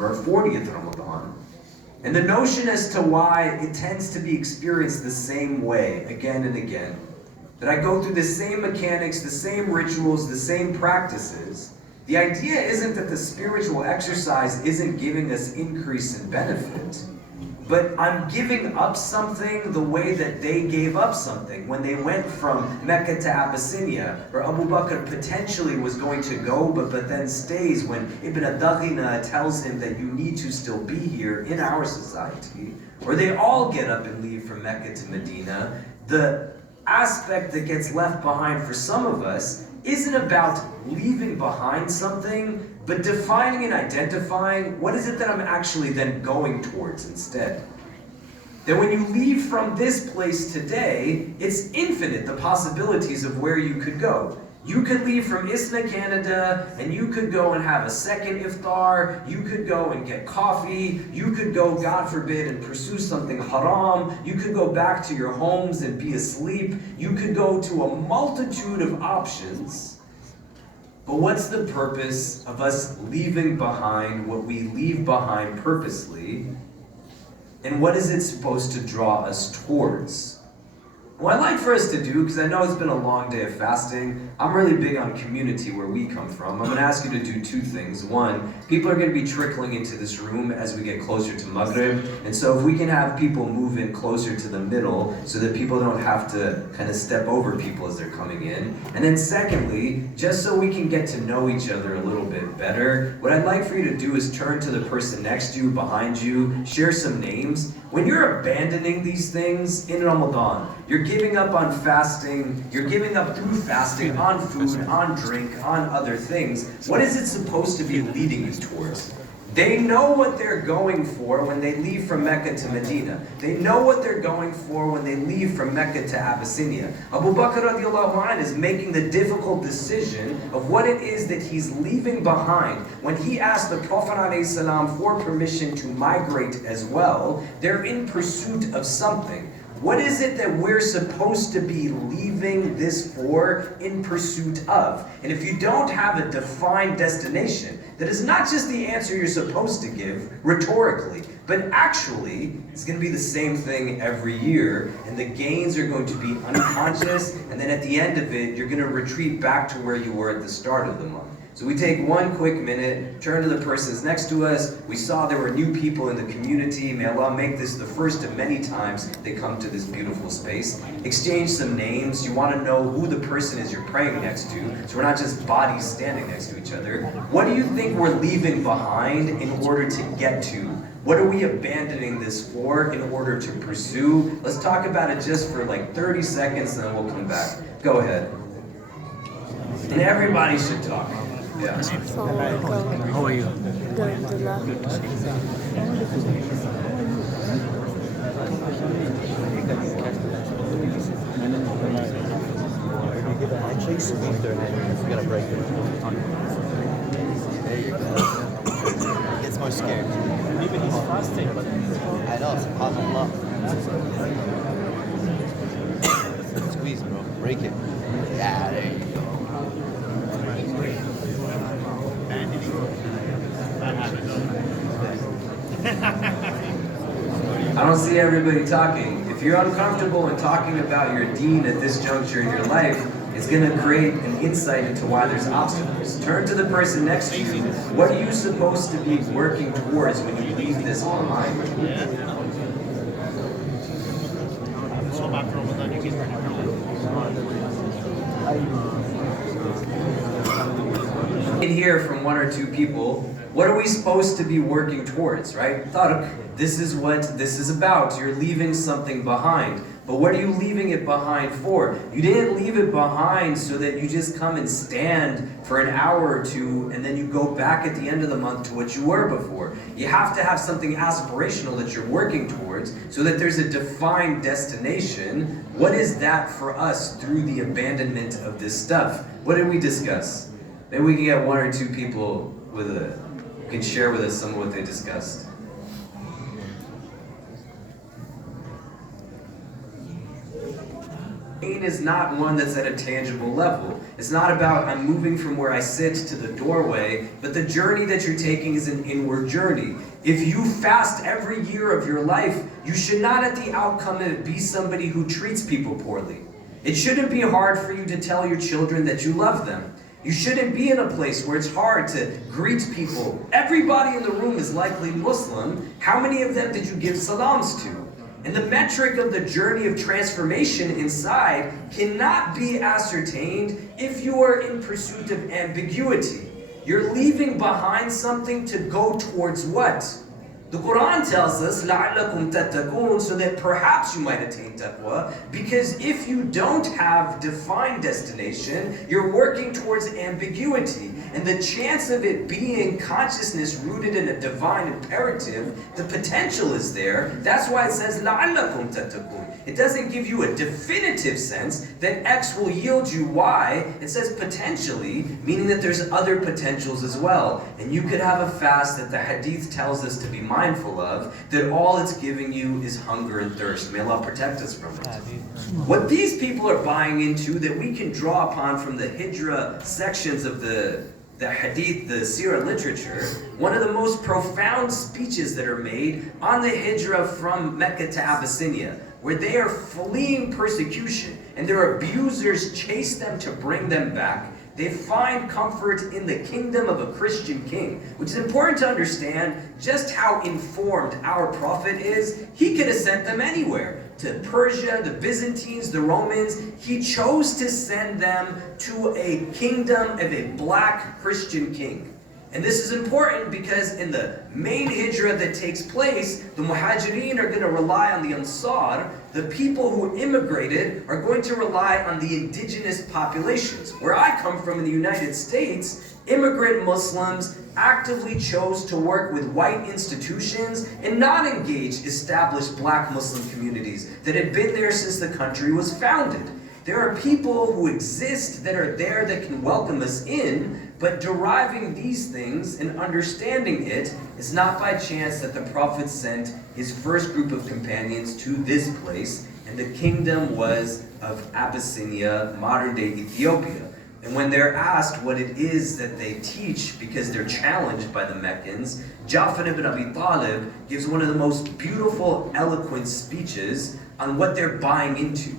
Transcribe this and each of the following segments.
or our 40th Ramadan. And the notion as to why it tends to be experienced the same way again and again, that I go through the same mechanics, the same rituals, the same practices. The idea isn't that the spiritual exercise isn't giving us increase in benefit, but I'm giving up something the way that they gave up something when they went from Mecca to Abyssinia, or Abu Bakr potentially was going to go, but then stays when Ibn Daghina tells him that you need to still be here in our society, or they all get up and leave from Mecca to Medina. The aspect that gets left behind for some of us isn't about leaving behind something, but defining and identifying what is it that I'm actually then going towards instead. That when you leave from this place today, it's infinite, the possibilities of where you could go. You could leave from Isna, Canada, and you could go and have a second iftar. You could go and get coffee. You could go, God forbid, and pursue something haram. You could go back to your homes and be asleep. You could go to a multitude of options. But what's the purpose of us leaving behind what we leave behind purposely? And what is it supposed to draw us towards? What I'd like for us to do, because I know it's been a long day of fasting, I'm really big on community where we come from. I'm going to ask you to do two things. One, people are going to be trickling into this room as we get closer to Maghrib, and so if we can have people move in closer to the middle so that people don't have to kind of step over people as they're coming in. And then secondly, just so we can get to know each other a little bit better, what I'd like for you to do is turn to the person next to you, behind you, share some names. When you're abandoning these things in Ramadan, you're giving up on fasting, you're giving up through fasting on food, on drink, on other things. What is it supposed to be leading you towards? They know what they're going for when they leave from Mecca to Medina. They know what they're going for when they leave from Mecca to Abyssinia. Abu Bakr radiallahu anh is making the difficult decision of what it is that he's leaving behind. When he asked the Prophet ﷺ for permission to migrate as well, they're in pursuit of something. What is it that we're supposed to be leaving this for, in pursuit of? And if you don't have a defined destination, that is not just the answer you're supposed to give rhetorically, but actually it's going to be the same thing every year, and the gains are going to be unconscious, and then at the end of it, you're going to retreat back to where you were at the start of the month. So we take one quick minute, turn to the persons next to us. We saw there were new people in the community. May Allah make this the first of many times they come to this beautiful space. Exchange some names. You want to know who the person is you're praying next to, so we're not just bodies standing next to each other. What do you think we're leaving behind in order to get to? What are we abandoning this for in order to pursue? Let's talk about it just for like 30 seconds and then we'll come back. Go ahead. And everybody should talk. Yeah. How are you? Good. Actually, sweet there, man. We gotta break it. There you go. It's more scared. Even he's fasting, but I know, it's a common law. Squeeze, bro. Break it. Yeah, there you go. I don't see everybody talking. If you're uncomfortable in talking about your deen at this juncture in your life, it's going to create an insight into why there's obstacles. Turn to the person next to you. What are you supposed to be working towards when you leave this behind? In here from one or two people, what are we supposed to be working towards, right? Thought, this is what this is about. You're leaving something behind. But what are you leaving it behind for? You didn't leave it behind so that you just come and stand for an hour or two and then you go back at the end of the month to what you were before. You have to have something aspirational that you're working towards so that there's a defined destination. What is that for us through the abandonment of this stuff? What did we discuss? Maybe we can get one or two people with who can share with us some of what they discussed. Pain is not one that's at a tangible level. It's not about I'm moving from where I sit to the doorway, but the journey that you're taking is an inward journey. If you fast every year of your life, you should not at the outcome of it be somebody who treats people poorly. It shouldn't be hard for you to tell your children that you love them. You shouldn't be in a place where it's hard to greet people. Everybody in the room is likely Muslim. How many of them did you give salams to? And the metric of the journey of transformation inside cannot be ascertained if you are in pursuit of ambiguity. You're leaving behind something to go towards what? The Quran tells us, لَعَلَّكُمْ تَتَّقُونَ, so that perhaps you might attain taqwa, because if you don't have defined destination, you're working towards ambiguity. And the chance of it being consciousness rooted in a divine imperative, the potential is there. That's why it says, لَعَلَّكُمْ تَتَّقُونَ. It doesn't give you a definitive sense that X will yield you Y. It says potentially, meaning that there's other potentials as well. And you could have a fast that the hadith tells us to be mindful of, that all it's giving you is hunger and thirst. May Allah protect us from it. What these people are buying into that we can draw upon from the Hijrat sections of the hadith, the seerah literature, one of the most profound speeches that are made on the Hijrah from Mecca to Abyssinia, where they are fleeing persecution and their abusers chase them to bring them back. They find comfort in the kingdom of a Christian king, which is important to understand just how informed our prophet is. He could have sent them anywhere, to Persia, the Byzantines, the Romans. He chose to send them to a kingdom of a black Christian king. And this is important because in the main hijrah that takes place, the muhajirin are going to rely on the ansar. The people who immigrated are going to rely on the indigenous populations. Where I come from in the United States, immigrant Muslims actively chose to work with white institutions and not engage established black Muslim communities that had been there since the country was founded. There are people who exist that are there that can welcome us in, but deriving these things and understanding it is not by chance that the Prophet sent his first group of companions to this place, and the kingdom was of Abyssinia, modern-day Ethiopia. And when they're asked what it is that they teach, because they're challenged by the Meccans, Ja'far ibn Abi Talib gives one of the most beautiful, eloquent speeches on what they're buying into.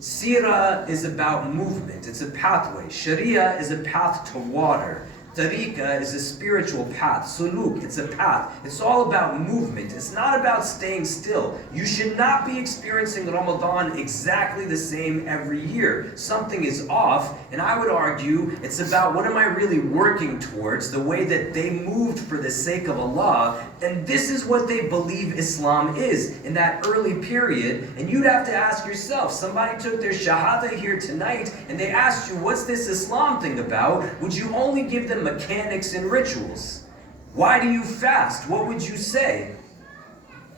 Sirah is about movement, it's a pathway. Sharia is a path to water. Tariqa is a spiritual path. Suluk, it's a path. It's all about movement. It's not about staying still. You should not be experiencing Ramadan exactly the same every year. Something is off, and I would argue it's about what am I really working towards, the way that they moved for the sake of Allah, and this is what they believe Islam is in that early period. And you'd have to ask yourself, somebody took their shahada here tonight, and they asked you, what's this Islam thing about? Would you only give them mechanics and rituals? Why do you fast? What would you say?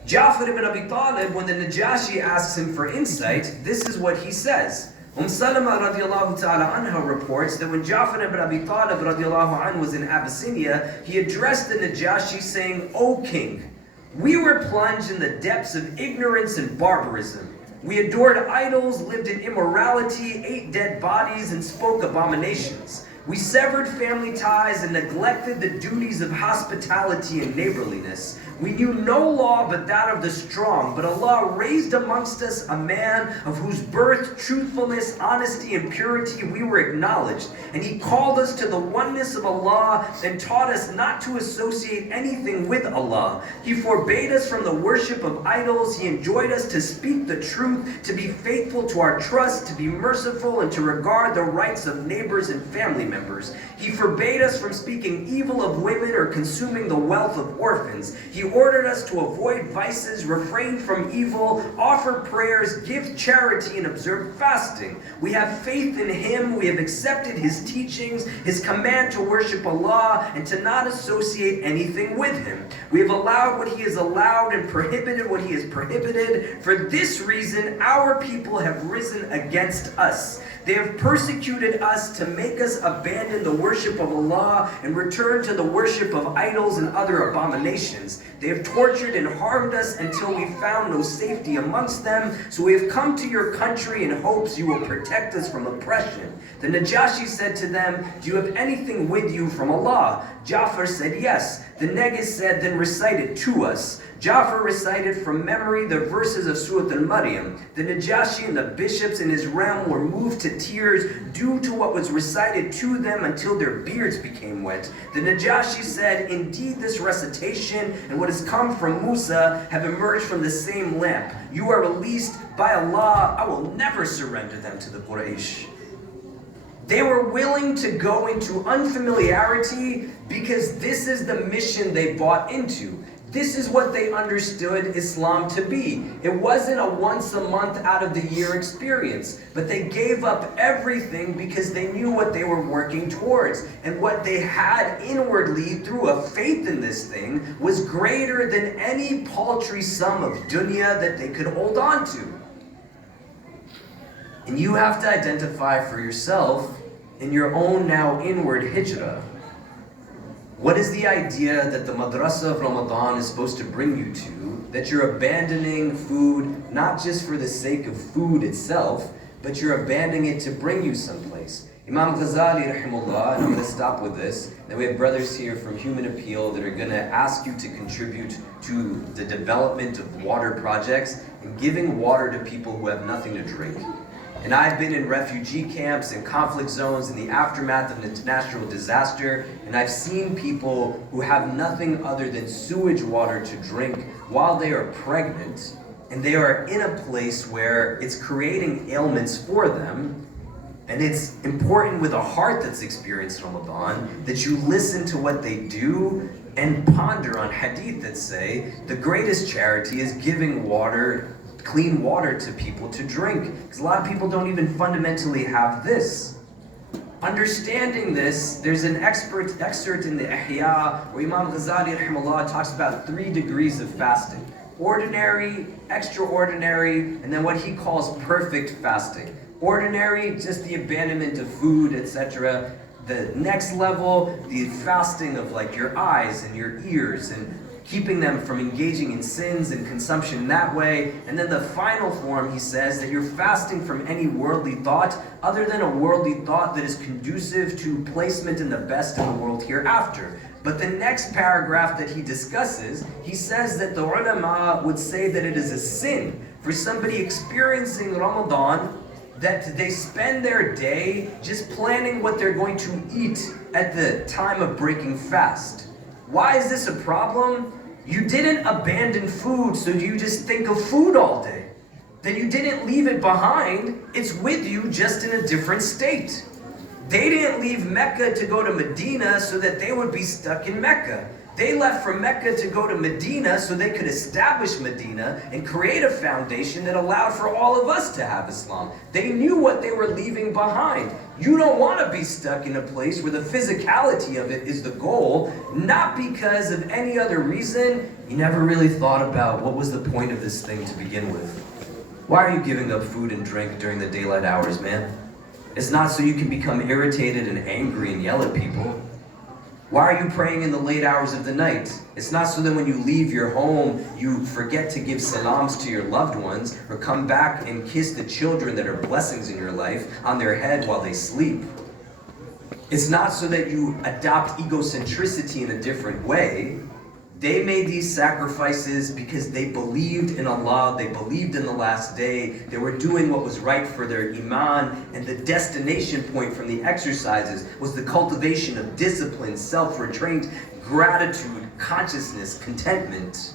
Ja'far ibn Abi Talib, when the Najashi asks him for insight, this is what he says. Salama radiallahu ta'ala anha reports that when Ja'far ibn Abi Talib radiallahu anhu was in Abyssinia, he addressed the Najashi saying, "O king, we were plunged in the depths of ignorance and barbarism. We adored idols, lived in immorality, ate dead bodies, and spoke abominations. We severed family ties and neglected the duties of hospitality and neighborliness. We knew no law but that of the strong, but Allah raised amongst us a man of whose birth, truthfulness, honesty, and purity we were acknowledged. And he called us to the oneness of Allah and taught us not to associate anything with Allah. He forbade us from the worship of idols. He enjoined us to speak the truth, to be faithful to our trust, to be merciful, and to regard the rights of neighbors and family members. He forbade us from speaking evil of women or consuming the wealth of orphans. He ordered us to avoid vices, refrain from evil, offer prayers, give charity, and observe fasting. We have faith in Him. We have accepted His teachings, His command to worship Allah and to not associate anything with Him. We have allowed what He has allowed and prohibited what He has prohibited. For this reason, our people have risen against us. They have persecuted us to make us a abandon the worship of Allah and return to the worship of idols and other abominations. They have tortured and harmed us until we found no safety amongst them. So we have come to your country in hopes you will protect us from oppression." The Najashi said to them, "Do you have anything with you from Allah?" Ja'far said, "Yes." The Negus said, "Then recite it to us." Ja'far recited from memory the verses of Surah Al-Maryam. The Najashi and the bishops in his realm were moved to tears due to what was recited to them until their beards became wet. The Najashi said, "Indeed, this recitation and what has come from Musa have emerged from the same lamp. You are released. By Allah, I will never surrender them to the Quraysh." They were willing to go into unfamiliarity because this is the mission they bought into. This is what they understood Islam to be. It wasn't a once a month out of the year experience, but they gave up everything because they knew what they were working towards. And what they had inwardly through a faith in this thing was greater than any paltry sum of dunya that they could hold on to. And you have to identify for yourself in your own now inward hijrah. What is the idea that the madrasa of Ramadan is supposed to bring you to? That you're abandoning food not just for the sake of food itself, but you're abandoning it to bring you someplace. Imam Ghazali rahimullah, and I'm going to stop with this, then we have brothers here from Human Appeal that are going to ask you to contribute to the development of water projects and giving water to people who have nothing to drink. And I've been in refugee camps and conflict zones in the aftermath of an natural disaster, and I've seen people who have nothing other than sewage water to drink while they are pregnant, and they are in a place where it's creating ailments for them. And it's important with a heart that's experienced Ramadan that you listen to what they do and ponder on hadith that say the greatest charity is giving water, clean water to people to drink. Because a lot of people don't even fundamentally have this. Understanding this, there's an excerpt in the Ihya where Imam Ghazali rahimahullah talks about 3 degrees of fasting. Ordinary, extraordinary, and then what he calls perfect fasting. Ordinary, just the abandonment of food, etc. The next level, the fasting of like your eyes and your ears and keeping them from engaging in sins and consumption that way. And then the final form, he says, that you're fasting from any worldly thought other than a worldly thought that is conducive to placement in the best in the world hereafter. But the next paragraph that he discusses, he says that the ulama would say that it is a sin for somebody experiencing Ramadan that they spend their day just planning what they're going to eat at the time of breaking fast. Why is this a problem? You didn't abandon food, so you just think of food all day. Then you didn't leave it behind. It's with you, just in a different state. They didn't leave Mecca to go to Medina so that they would be stuck in Mecca. They left from Mecca to go to Medina so they could establish Medina and create a foundation that allowed for all of us to have Islam. They knew what they were leaving behind. You don't want to be stuck in a place where the physicality of it is the goal, not because of any other reason. You never really thought about what was the point of this thing to begin with. Why are you giving up food and drink during the daylight hours, man? It's not so you can become irritated and angry and yell at people. Why are you praying in the late hours of the night? It's not so that when you leave your home, you forget to give salams to your loved ones or come back and kiss the children that are blessings in your life on their head while they sleep. It's not so that you adopt egocentricity in a different way. They made these sacrifices because they believed in Allah, they believed in the last day, they were doing what was right for their iman, and the destination point from the exercises was the cultivation of discipline, self-restraint, gratitude, consciousness, contentment.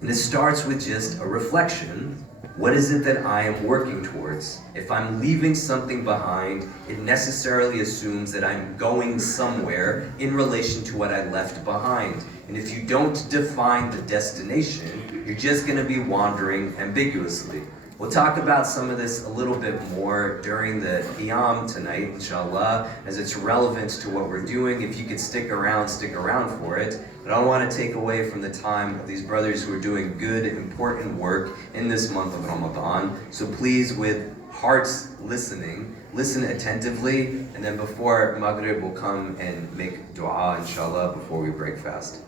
And it starts with just a reflection. What is it that I am working towards? If I'm leaving something behind, it necessarily assumes that I'm going somewhere in relation to what I left behind. And if you don't define the destination, you're just going to be wandering ambiguously. We'll talk about some of this a little bit more during the Qiyam tonight, inshallah, as it's relevant to what we're doing. If you could stick around for it. But I don't want to take away from the time of these brothers who are doing good, important work in this month of Ramadan. So please, with hearts listening, listen attentively, and then before Maghrib we'll come and make dua, inshallah, before we break fast.